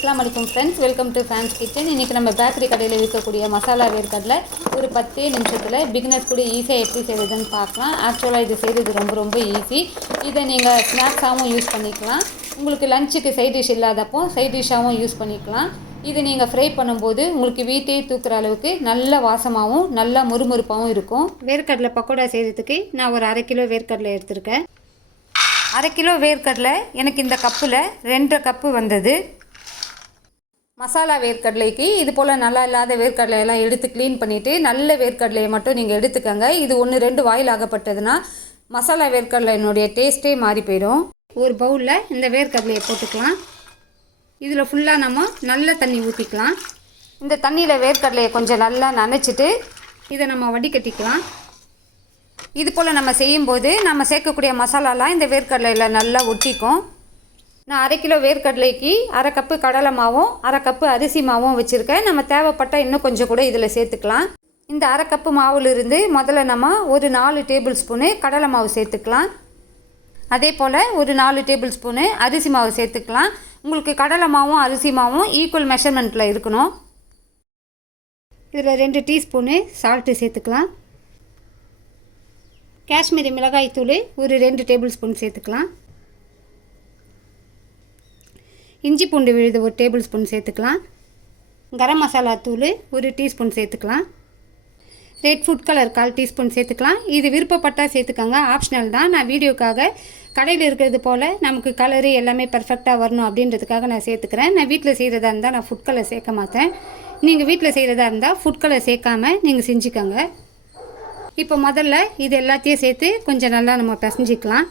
அஸ்லாம் வலைக்கம் friends welcome to fans kitchen இன்றைக்கி நம்ம பேக்கரி கடையில் விற்கக்கூடிய மசாலா வேர்க்கடலை ஒரு பத்தே நிமிஷத்தில் பிகினர்ஸ் கூட ஈஸியாக எப்படி செய்கிறதுன்னு பார்க்கலாம். ஆக்சுவலாக இது செய்கிறது ரொம்ப ரொம்ப ஈஸி இதை நீங்கள் ஸ்நாக்ஸாகவும் யூஸ் பண்ணிக்கலாம். உங்களுக்கு லஞ்சுக்கு சைட் டிஷ் இல்லாதப்போ சைட் டிஷ்ஷாகவும் யூஸ் பண்ணிக்கலாம். இது நீங்கள் ஃப்ரை பண்ணும்போது உங்களுக்கு வீட்டே தூக்குற அளவுக்கு நல்ல வாசமாகவும் நல்லா முறுமுறுப்பாகவும் இருக்கும். வேர்க்கடலை பக்கோடா செய்கிறதுக்கு நான் ஒரு அரை கிலோ வேர்க்கடலை எடுத்திருக்கேன். அரை கிலோ வேர்க்கடலை எனக்கு இந்த கப்பில் ரெண்டரை கப்பு வந்தது. மசாலா வேர்க்கடலைக்கு இது போல் நல்லா இல்லாத வேர்க்கடலையெல்லாம் எடுத்து க்ளீன் பண்ணிவிட்டு நல்ல வேர்க்கடலையை மட்டும் நீங்கள் எடுத்துக்கோங்க. இது ஒன்று ரெண்டு வாயில் ஆகப்பட்டதுன்னா மசாலா வேர்க்கடலையினுடைய டேஸ்ட்டே மாறி போயிடும். ஒரு பவுலில் இந்த வேர்க்கடலையை போட்டுக்கலாம். இதில் ஃபுல்லாக நம்ம நல்ல தண்ணி ஊற்றிக்கலாம் இந்த தண்ணியில் வேர்க்கடலையை கொஞ்சம் நல்லா நனைச்சிட்டு இதை நம்ம வடிகட்டிக்கலாம். இது போல் நம்ம செய்யும்போது நம்ம சேர்க்கக்கூடிய மசாலாலாம் இந்த வேர்க்கடலையில் நல்லா ஒட்டிக்கும். நான் அரை கிலோ வேர்க்கடலைக்கு அரை கப்பு கடலை மாவும் அரை கப்பு அரிசி மாவும் வச்சுருக்கேன். நம்ம தேவைப்பட்டால் இன்னும் கொஞ்சம் கூட இதில் சேர்த்துக்கலாம். இந்த அரை கப்பு மாவுலேருந்து முதல்ல நம்ம ஒரு நாலு டேபிள் ஸ்பூனு கடலை மாவு சேர்த்துக்கலாம். அதே போல் ஒரு நாலு டேபிள் ஸ்பூனு அரிசி மாவு சேர்த்துக்கலாம். உங்களுக்கு கடலை மாவும் அரிசி மாவும் ஈக்குவல் மெஷர்மெண்ட்டில் இருக்கணும். இதில் ரெண்டு டீஸ்பூனு சால்ட்டு சேர்த்துக்கலாம். காஷ்மீரி மிளகாய் தூள் ஒரு ரெண்டு டேபிள் ஸ்பூன் சேர்த்துக்கலாம். இஞ்சி பூண்டு விழுது ஒரு டேபிள் ஸ்பூன் சேர்த்துக்கலாம். கரம் மசாலா தூள் ஒரு டீஸ்பூன் சேர்த்துக்கலாம். ரெட் ஃபுட் கலர் கால் டீஸ்பூன் சேர்த்துக்கலாம். இது விருப்பப்பட்டால் சேர்த்துக்கோங்க. ஆப்ஷனல் தான். நான் வீடியோக்காக கடையில் இருக்கிறது போல் நமக்கு கலரு எல்லாமே பர்ஃபெக்டாக வரணும் அப்படின்றதுக்காக நான் சேர்த்துக்கிறேன். நான் வீட்டில் செய்கிறதா இருந்தால் நான் ஃபுட் கலர் சேர்க்க மாட்டேன். நீங்கள் வீட்டில் செய்கிறதா இருந்தால் ஃபுட் கலர் சேர்க்காம நீங்கள் செஞ்சுக்கோங்க. இப்போ முதல்ல இது எல்லாத்தையும் சேர்த்து கொஞ்சம் நல்லா நம்ம பிசைஞ்சிக்கலாம்.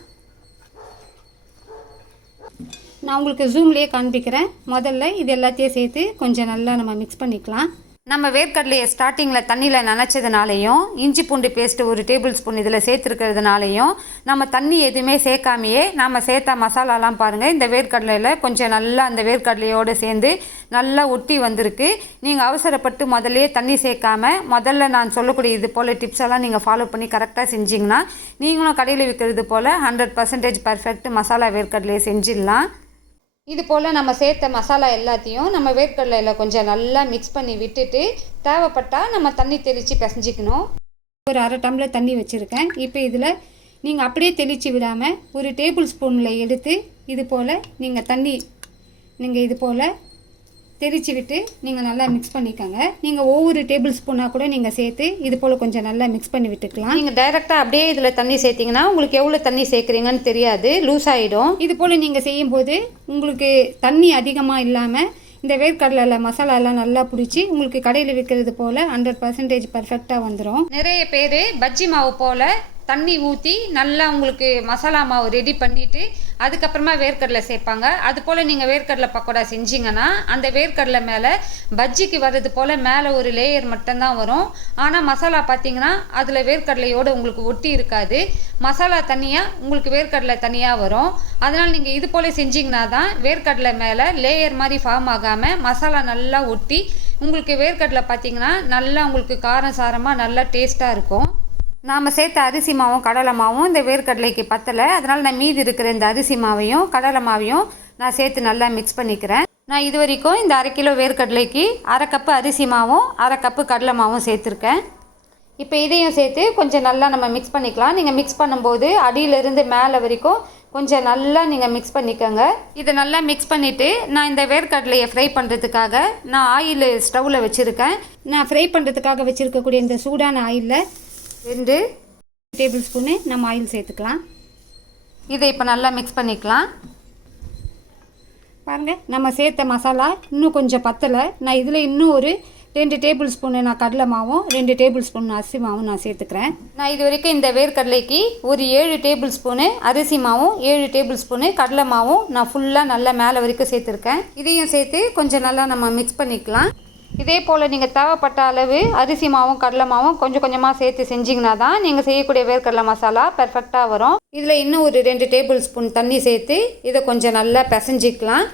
நான் உங்களுக்கு ஜூம்லேயே காண்பிக்கிறேன். முதல்ல இது எல்லாத்தையும் சேர்த்து கொஞ்சம் நல்லா நம்ம மிக்ஸ் பண்ணிக்கலாம். நம்ம வேர்க்கடலையை ஸ்டார்டிங்கில் தண்ணியில் நனைச்சதுனாலையும் இஞ்சி பூண்டு பேஸ்ட்டு ஒரு டேபிள் ஸ்பூன் இதில் சேர்த்துருக்கிறதுனாலையும் நம்ம தண்ணி எதுவுமே சேர்க்காமையே நம்ம சேர்த்த மசாலாலாம் பாருங்கள் இந்த வேர்க்கடலையில் கொஞ்சம் நல்லா அந்த வேர்க்கடலையோடு சேர்ந்து நல்லா ஒட்டி வந்திருக்கு. நீங்கள் அவசரப்பட்டு முதல்லையே தண்ணி சேர்க்காம முதல்ல நான் சொல்லக்கூடிய இது போல் டிப்ஸ் எல்லாம் நீங்கள் ஃபாலோ பண்ணி கரெக்டாக செஞ்சிங்கன்னா நீங்களும் கடையில் விற்கிறது போல் ஹண்ட்ரட் பர்சன்டேஜ் பர்ஃபெக்ட் மசாலா வேர்க்கடலையை செஞ்சிடலாம். இது போல் நம்ம சேர்த்த மசாலா எல்லாத்தையும் நம்ம வேர்க்கடலையில் கொஞ்சம் நல்லா மிக்ஸ் பண்ணி விட்டுட்டு தேவைப்பட்டால் நம்ம தண்ணி தெளித்து பிசைஞ்சிக்கணும். ஒரு அரை டம்ளர் தண்ணி வச்சுருக்கேன். இப்போ இதில் நீங்கள் அப்படியே தெளித்து விடாமல் ஒரு டேபிள் ஸ்பூனில் எடுத்து இது போல் நீங்கள் தண்ணி நீங்கள் இது போல் தெளித்து விட்டு நீங்கள் நல்லா மிக்ஸ் பண்ணிக்கோங்க. நீங்கள் ஒவ்வொரு டேபிள் ஸ்பூனாக கூட நீங்கள் சேர்த்து இது போல் கொஞ்சம் நல்லா மிக்ஸ் பண்ணி விட்டுக்கலாம். நீங்கள் டைரெக்டாக அப்படியே இதில் தண்ணி சேர்த்திங்கன்னா உங்களுக்கு எவ்வளோ தண்ணி சேர்க்குறீங்கன்னு தெரியாது. லூஸ் ஆகிடும் இது போல் நீங்கள் செய்யும்போது உங்களுக்கு தண்ணி அதிகமாக இல்லாமல் இந்த வேர்க்கடலில் மசாலாலாம் நல்லா பிடிச்சி உங்களுக்கு கடையில் விற்கிறது போல் ஹண்ட்ரட் பர்சன்டேஜ் பர்ஃபெக்டாக வந்துடும் நிறைய பேர் பஜ்ஜி மாவு போல் தண்ணி ஊற்றி நல்லா உங்களுக்கு மசாலா மாவு ரெடி பண்ணிவிட்டு அதுக்கப்புறமா வேர்க்கடலை சேர்ப்பாங்க. அது போல் நீங்கள் வேர்க்கடலை பக்கோடா செஞ்சீங்கன்னா அந்த வேர்க்கடலை மேலே பஜ்ஜிக்கு வர்றது போல் மேலே ஒரு லேயர் மட்டும்தான் வரும். ஆனால் மசாலா பார்த்தீங்கன்னா அதில் வேர்க்கடலையோடு உங்களுக்கு ஒட்டி இருக்காது. மசாலா தனியாக உங்களுக்கு வேர்க்கடலை தனியாக வரும். அதனால் நீங்கள் இது போல் செஞ்சிங்கன்னா தான் வேர்க்கடலை மேலே லேயர் மாதிரி ஃபார்ம் ஆகாமல் மசாலா நல்லா ஒட்டி உங்களுக்கு வேர்க்கடலை பார்த்தீங்கன்னா நல்லா உங்களுக்கு காரம் சாரமாக நல்லா டேஸ்ட்டாக இருக்கும். நாம் சேர்த்த அரிசி மாவும் கடலை மாவும் இந்த வேர்க்கடலைக்கு பத்தலை. அதனால் நான் மீதி இருக்கிற இந்த அரிசி மாவையும் கடலை மாவையும் நான் சேர்த்து நல்லா மிக்ஸ் பண்ணிக்கிறேன். நான் இது வரைக்கும் இந்த அரை கிலோ வேர்க்கடலைக்கு அரை கப்பு அரிசி மாவும் அரை கப்பு கடலை மாவும் சேர்த்துருக்கேன். இப்போ இதையும் சேர்த்து கொஞ்சம் நல்லா நம்ம மிக்ஸ் பண்ணிக்கலாம். நீங்கள் மிக்ஸ் பண்ணும்போது அடியிலிருந்து மேலே வரைக்கும் கொஞ்சம் நல்லா நீங்கள் மிக்ஸ் பண்ணிக்கோங்க. இதை நல்லா மிக்ஸ் பண்ணிவிட்டு நான் இந்த வேர்க்கடலையை ஃப்ரை பண்ணுறதுக்காக நான் ஆயில் ஸ்டவ்வில் வச்சுருக்கேன். நான் ஃப்ரை பண்ணுறதுக்காக வச்சுருக்கக்கூடிய இந்த சூடான ஆயிலில் ரெண்டு டேபிள் ஸ்பூனு நம்ம ஆயில் சேர்த்துக்கலாம். இதை இப்போ நல்லா மிக்ஸ் பண்ணிக்கலாம். பாருங்கள் நம்ம சேர்த்த மசாலா இன்னும் கொஞ்சம் பத்தலை. நான் இதில் இன்னும் ஒரு ரெண்டு டேபிள் ஸ்பூனு நான் கடலை மாவும் ரெண்டு டேபிள் ஸ்பூன் அரிசி மாவும் நான் சேர்த்துக்கிறேன். நான் இது வரைக்கும் இந்த வேர்க்கடலைக்கு ஒரு ஏழு டேபிள் ஸ்பூனு அரிசி மாவும் ஏழு டேபிள் ஸ்பூனு கடலை மாவும் நான் ஃபுல்லாக நல்லா மேலே வரைக்கும் சேர்த்துருக்கேன். இதையும் சேர்த்து கொஞ்சம் நல்லா நம்ம மிக்ஸ் பண்ணிக்கலாம். இதே போல் நீங்கள் தேவைப்பட்ட அளவு அரிசி மாவும் கடலை மாவும் கொஞ்சம் கொஞ்சமாக சேர்த்து செஞ்சிங்கன்னா தான் நீங்கள் செய்யக்கூடிய வேர்க்கடலை மசாலா பெர்ஃபெக்டாக வரும். இதில் இன்னும் ஒரு ரெண்டு டேபிள் ஸ்பூன் தண்ணி சேர்த்து இதை கொஞ்சம் நல்லா பிசைஞ்சிக்கலாம்.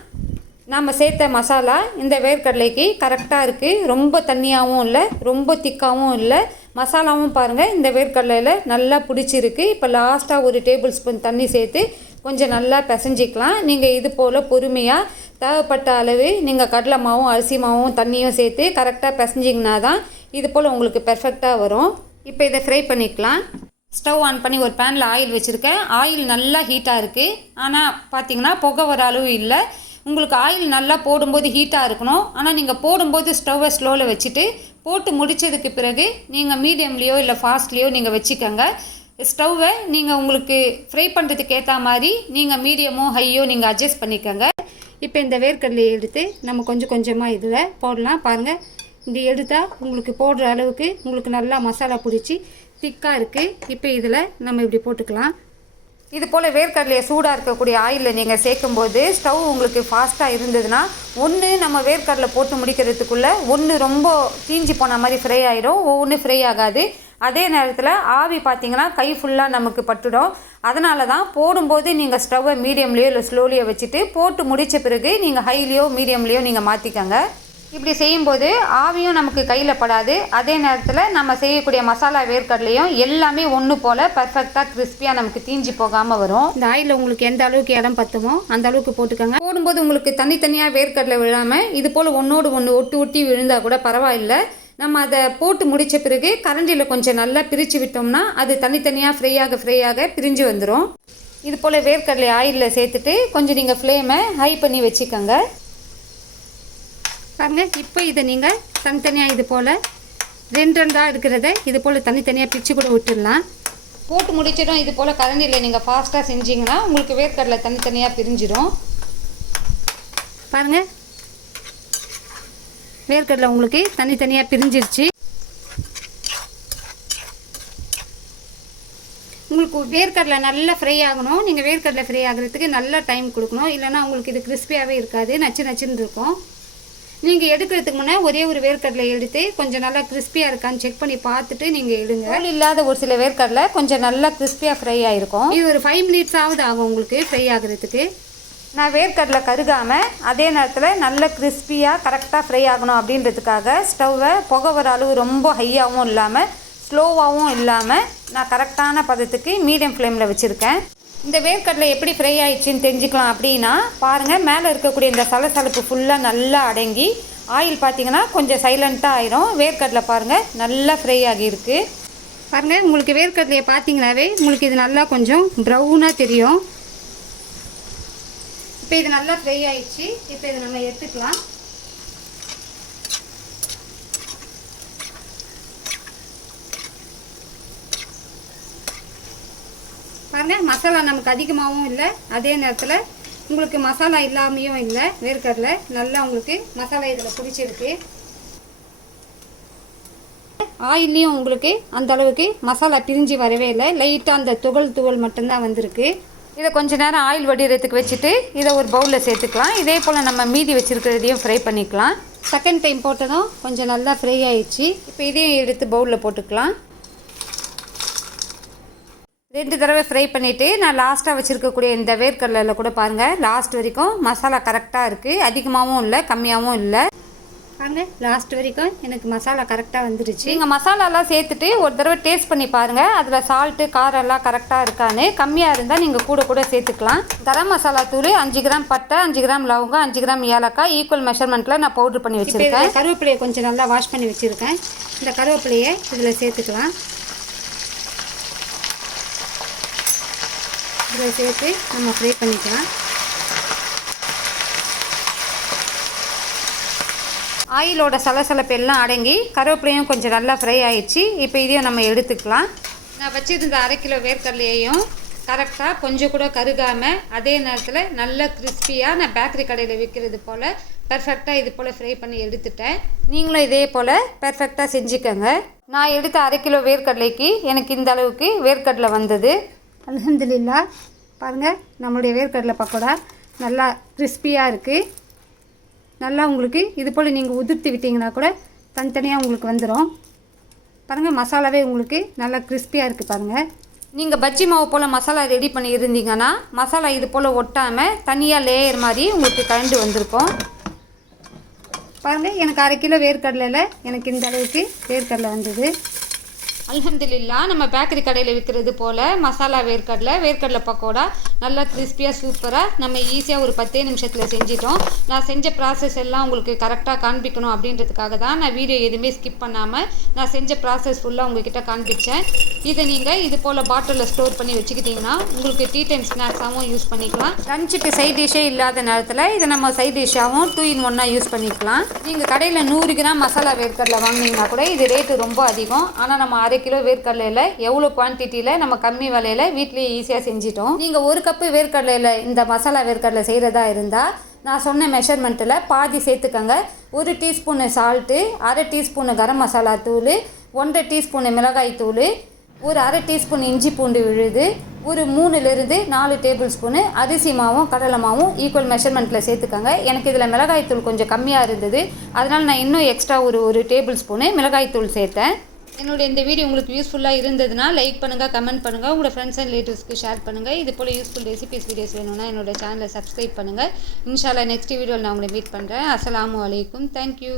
நம்ம சேர்த்த மசாலா இந்த வேர்க்கடலைக்கு கரெக்டாக இருக்குது ரொம்ப தண்ணியாகவும் இல்லை ரொம்ப திக்காகவும் இல்லை. மசாலாவும் பாருங்கள் இந்த வேர்க்கடலையில் நல்லா பிடிச்சிருக்கு. இப்போ லாஸ்ட்டாக ஒரு டேபிள் ஸ்பூன் தண்ணி சேர்த்து கொஞ்சம் நல்லா பிசைஞ்சிக்கலாம். நீங்கள் இது போல் பொறுமையாக தேவைப்பட்ட அளவு நீங்கள் கடலை மாவும் அரிசி மாவும் தண்ணியும் சேர்த்து கரெக்டாக பிசைஞ்சிங்கன்னா தான் இது போல் உங்களுக்கு பெர்ஃபெக்டாக வரும். இப்போ இதை ஃப்ரை பண்ணிக்கலாம். ஸ்டவ் ஆன் பண்ணி ஒரு பேனில் ஆயில் வச்சுருக்கேன். ஆயில் நல்லா ஹீட்டாக இருக்குது ஆனால் பார்த்தீங்கன்னா புகை வர அளவு இல்லை. உங்களுக்கு ஆயில் நல்லா போடும்போது ஹீட்டாக இருக்கணும். ஆனால் நீங்கள் போடும்போது ஸ்டவ்வை ஸ்லோவில் வச்சுட்டு போட்டு முடித்ததுக்கு பிறகு நீங்கள் மீடியம்லேயோ இல்லை ஃபாஸ்ட்லேயோ நீங்கள் வச்சுக்கோங்க. ஸ்டவ்வை நீங்கள் உங்களுக்கு ஃப்ரை பண்ணுறதுக்கு ஏற்ற மாதிரி நீங்கள் மீடியமோ ஹையோ நீங்கள் அட்ஜஸ்ட் பண்ணிக்கோங்க. இப்போ இந்த வேர்க்கடலையை எடுத்து நம்ம கொஞ்சம் கொஞ்சமாக இதில் போடலாம். பாருங்கள் இந்த எடுத்தால் உங்களுக்கு போடுற அளவுக்கு உங்களுக்கு நல்லா மசாலா பிடிச்சி திக்காக இருக்குது இப்போ இதில் நம்ம இப்படி போட்டுக்கலாம். இது போல் வேர்க்கடலையை சூடாக இருக்கக்கூடிய ஆயிலில் நீங்கள் சேர்க்கும்போது ஸ்டவ் உங்களுக்கு ஃபாஸ்ட்டாக இருந்ததுன்னா ஒன்று நம்ம வேர்க்கடலை போட்டு முடிக்கிறதுக்குள்ளே ஒன்று ரொம்ப தீஞ்சு போன மாதிரி ஃப்ரை ஆகிடும் ஒவ்வொன்று ஃப்ரை ஆகாது. அதே நேரத்தில் ஆவி பார்த்தீங்கன்னா கை ஃபுல்லாக நமக்கு பட்டுடும். அதனால தான் போடும்போது நீங்கள் ஸ்டவ்வை மீடியம்லேயோ இல்லை ஸ்லோலியோ வச்சுட்டு போட்டு முடித்த பிறகு நீங்கள் ஹைலியோ மீடியம்லேயோ நீங்கள் மாற்றிக்கங்க இப்படி செய்யும்போது ஆவியும் நமக்கு கையில் படாது. அதே நேரத்தில் நம்ம செய்யக்கூடிய மசாலா வேர்க்கடலையும் எல்லாமே ஒன்று போல் பர்ஃபெக்டாக கிறிஸ்பியாக நமக்கு தீஞ்சு போகாமல் வரும். இந்த ஆயிலில் உங்களுக்கு எந்த அளவுக்கு இடம் பத்துமோ அந்த அளவுக்கு போட்டுக்கோங்க. போடும்போது உங்களுக்கு தனித்தனியாக வேர்க்கடலை விழாமல் இது போல் ஒன்றோடு ஒன்று ஒட்டி ஒட்டி விழுந்தால் கூட பரவாயில்லை. நம்ம அதை போட்டு முடித்த பிறகு கரண்டியில் கொஞ்சம் நல்லா பிரித்து விட்டோம்னா அது தனித்தனியாக ஃப்ரையாக ஃப்ரையாக பிரிஞ்சு வந்துடும் இது போல் வேர்க்கடலை ஆயிலில் சேர்த்துட்டு கொஞ்சம் நீங்கள் ஃப்ளேமை ஹை பண்ணி வச்சுக்கோங்க. பாருங்க இப்போ இதை நீங்கள் தனித்தனியாக இது போல் ரெண்டு ரெண்டாக இருக்கிறத இது போல் தனித்தனியாக பிரித்து கூட விட்டுடலாம். போட்டு முடிச்சிடும் இது போல் கரண்டியில் நீங்கள் ஃபாஸ்ட்டாக செஞ்சீங்கன்னா உங்களுக்கு வேர்க்கடலை தனித்தனியாக பிரிஞ்சிடும் பாருங்கள் வேர்க்கடலை உங்களுக்கு தனித்தனியாக பிரிஞ்சிருச்சு. உங்களுக்கு வேர்க்கடலை நல்லா ஃப்ரை ஆகணும். நீங்கள் வேர்க்கடலை ஃப்ரை ஆகிறதுக்கு நல்லா டைம் கொடுக்கணும். இல்லைன்னா உங்களுக்கு இது கிறிஸ்பியாகவே இருக்காது. நச்சு நச்சுன்னு இருக்கும். நீங்கள் எடுக்கிறதுக்கு முன்னே ஒரே ஒரு வேர்க்கடலை எடுத்து கொஞ்சம் நல்லா கிறிஸ்பியாக இருக்கான்னு செக் பண்ணி பார்த்துட்டு நீங்கள் எடுங்க. இல்லாத ஒரு சில வேர்க்கடலை கொஞ்சம் நல்லா கிறிஸ்பியாக ஃப்ரை ஆகிருக்கும் இது ஒரு ஃபைவ் மினிட்ஸ் ஆகுது ஆகும் உங்களுக்கு ஃப்ரை ஆகிறதுக்கு. நான் வேர்க்கடலை கருகாமல் அதே நேரத்தில் நல்ல கிறிஸ்பியாக கரெக்டாக ஃப்ரை ஆகணும் அப்படின்றதுக்காக ஸ்டவ்வை புகை வர அளவு ரொம்ப ஹையாகவும் இல்லாமல் ஸ்லோவாகவும் இல்லாமல் நான் கரெக்டான பதத்துக்கு மீடியம் ஃப்ளேமில் வச்சுருக்கேன். இந்த வேர்க்கடலை எப்படி ஃப்ரை ஆயிடுச்சுன்னு தெரிஞ்சுக்கலாம் அப்படின்னா பாருங்கள் மேலே இருக்கக்கூடிய இந்த சலசலப்பு ஃபுல்லாக நல்லா அடங்கி ஆயில் பார்த்தீங்கன்னா கொஞ்சம் சைலண்ட்டாக ஆயிரும். வேர்க்கடலை பாருங்கள் நல்லா ஃப்ரை ஆகியிருக்கு. பாருங்கள் உங்களுக்கு வேர்க்கடலையை பார்த்தீங்கன்னாவே உங்களுக்கு இது நல்லா கொஞ்சம் ப்ரௌனாக தெரியும். இப்போ இது நல்லா ஃப்ரை ஆயிடுச்சு. இப்போ இதை நம்ம எடுத்துக்கலாம். பாருங்கள் மசாலா நமக்கு அதிகமாகவும் இல்லை. அதே நேரத்தில் உங்களுக்கு மசாலா இல்லாமையும் இல்லை. வேர்க்கடலை நல்லா உங்களுக்கு மசாலா இதில் பிடிச்சிருக்கு. ஆயிலையும் உங்களுக்கு அந்த அளவுக்கு மசாலா பிரிஞ்சு வரவே இல்லை. லைட்டாக அந்த துகள் துகள் மட்டும்தான் வந்திருக்கு. இதை கொஞ்ச நேரம் ஆயில் வடிகிறதுக்கு வச்சுட்டு இதை ஒரு பவுலில் சேர்த்துக்கலாம். இதே போல் நம்ம மீதி வச்சுருக்கிறதையும் ஃப்ரை பண்ணிக்கலாம். செகண்ட் டைம் போட்டதும் கொஞ்சம் நல்லா ஃப்ரை ஆயிடுச்சு. இப்போ இதையும் எடுத்து பவுலில் போட்டுக்கலாம். ரெண்டு தடவை ஃப்ரை பண்ணிவிட்டு நான் லாஸ்ட்டாக வச்சுருக்கக்கூடிய இந்த வேர்க்கடலில் கூட பாருங்கள் லாஸ்ட் வரைக்கும் மசாலா கரெக்டாக இருக்குது அதிகமாகவும் இல்லை கம்மியாகவும் இல்லை. பாருங்க லாஸ்ட் வரைக்கும் எனக்கு மசாலா கரெக்டாக வந்துடுச்சு நீங்கள் மசாலாலாம் சேர்த்துட்டு ஒரு தடவை டேஸ்ட் பண்ணி பாருங்கள் அதில் சால்ட்டு காரம் எல்லாம் கரெக்டாக இருக்கான்னு. கம்மியாக இருந்தால் நீங்கள் கூட கூட சேர்த்துக்கலாம். கரம் மசாலா தூள் அஞ்சு கிராம் பட்டை அஞ்சு கிராம் லவங்கம் அஞ்சு கிராம் ஏலக்காய் ஈக்குவல் மெஷர்மெண்ட்டில் நான் பவுடர் பண்ணி வச்சுருக்கேன். கருவேப்பிலையை கொஞ்சம் நல்லா வாஷ் பண்ணி வச்சுருக்கேன். இந்த கருவேப்பிலையை இதில் சேர்த்துக்கலாம். இதில் சேர்த்து நம்ம ஃப்ரை பண்ணிக்கலாம். ஆயிலோட சலசலப்பு எல்லாம் அடங்கி கருவேப்பிலையும் கொஞ்சம் நல்லா ஃப்ரை ஆயிடுச்சு. இப்போ இதையும் நம்ம எடுத்துக்கலாம். நான் வச்சுருந்த அரை கிலோ வேர்க்கடலையையும் கரெக்டாக கொஞ்சம் கூட கருகாமல் அதே நேரத்தில் நல்ல கிறிஸ்பியாக நான் பேக்கரி கடையில் விற்கிறது போல் பெர்ஃபெக்டாக இது போல் ஃப்ரை பண்ணி எடுத்துட்டேன். நீங்களும் இதே போல் பெர்ஃபெக்டாக செஞ்சுக்கோங்க. நான் எடுத்த அரை கிலோ வேர்க்கடலைக்கு எனக்கு இந்த அளவுக்கு வேர்க்கடலை வந்தது. அலமதுல்லா பாருங்கள் நம்மளுடைய வேர்க்கடலை பக்கோடா நல்லா கிறிஸ்பியாக இருக்குது நல்லா உங்களுக்கு இது போல் நீங்கள் உதிர்த்து விட்டிங்கன்னா கூட தனித்தனியாக உங்களுக்கு வந்துடும் பாருங்கள் மசாலாவே உங்களுக்கு நல்லா கிறிஸ்பியாக இருக்குது பாருங்கள் நீங்கள் பஜ்ஜி மாவு போல் மசாலா ரெடி பண்ணி இருந்தீங்கன்னா மசாலா இது போல் ஒட்டாமல் தனியாக லேயர் மாதிரி உங்களுக்கு கரண்டு வந்திருக்கும். பாருங்கள் எனக்கு அரை கிலோ வேர்க்கடலையில் எனக்கு இந்த அளவுக்கு வேர்க்கடலை வந்தது. அலமதுல்லா நம்ம பேக்கரி கடையில் விற்கிறது போல் மசாலா வேர்க்கடலை வேர்க்கடலை பக்கோடா நல்லா கிறிஸ்பியாக சூப்பராக நம்ம ஈஸியாக ஒரு பத்தே நிமிஷத்தில் செஞ்சிட்டோம். நான் செஞ்ச ப்ராசஸ் எல்லாம் உங்களுக்கு கரெக்டாக காண்பிக்கணும் அப்படின்றதுக்காக தான் நான் வீடியோ எதுவுமே ஸ்கிப் பண்ணாமல் நான் செஞ்ச ப்ராசஸ் ஃபுல்லாக உங்ககிட்ட காண்பிச்சேன். இதை நீங்கள் இது போல் பாட்டிலில் ஸ்டோர் பண்ணி வச்சுக்கிட்டிங்கன்னா உங்களுக்கு டீ டைம் ஸ்நாக்ஸாகவும் யூஸ் பண்ணிக்கலாம். லஞ்சுக்கு சைட் டிஷ்ஷே இல்லாத நேரத்தில் இதை நம்ம சைட் டிஷ்ஷாகவும் டூ இன் ஒன்னாக யூஸ் பண்ணிக்கலாம். நீங்கள் கடையில் நூறு கிராம் மசாலா வேர்க்கடலை வாங்கினீங்கன்னா கூட இது ரேட்டு ரொம்ப அதிகம். ஆனால் நம்ம அரை கிலோ வேர்க்கடலையில் எவ்வளோ குவான்டிட்டியில் நம்ம கம்மி விலையில் வீட்லேயே ஈஸியாக செஞ்சிட்டோம். நீங்கள் ஒரு கப்பு வேர்க்கடலையில் இந்த மசாலா வேர்க்கடலை செய்கிறதா இருந்தால் நான் சொன்ன மெஷர்மெண்ட்டில் பாதி சேர்த்துக்கங்க. ஒரு டீஸ்பூனு சால்ட்டு அரை டீஸ்பூனு கரம் மசாலா தூள் ஒன்றரை டீஸ்பூனு மிளகாய் தூள் ஒரு அரை டீஸ்பூன் இஞ்சி பூண்டு விழுது ஒரு மூணுலேருந்து நாலு டேபிள் ஸ்பூனு அரிசி மாவும் கடலை மாவும் ஈக்குவல் மெஷர்மெண்ட்டில் சேர்த்துக்கங்க. எனக்கு இதில் மிளகாய் தூள் கொஞ்சம் கம்மியாக இருந்தது. அதனால் நான் இன்னும் எக்ஸ்ட்ரா ஒரு ஒரு டேபிள் ஸ்பூனு மிளகாய்த்தூள் சேர்த்தேன். என்னுடைய இந்த வீடியோ உங்களுக்கு யூஸ்ஃபுல்லாக இருந்ததுன்னா லைக் பண்ணுங்கள் கமெண்ட் பண்ணுங்கள் உங்களோட ஃப்ரெண்ட்ஸ் அண்ட் ரிலேட்டிவ்ஸ்க்கு ஷேர் பண்ணுங்கள் இது போல் யூஸ்ஃபுல் ரெசிபிஸ் வீடியோஸ் வேணும்னா என்னோட சேனலை சப்ஸ்கிரைப் பண்ணுங்கள் இன்ஷால்லா நெக்ஸ்ட் வீடியோவில் நான் உங்களை மீட் பண்ணுறேன் அஸ்லாம் வலைக்கும் தேங்க்யூ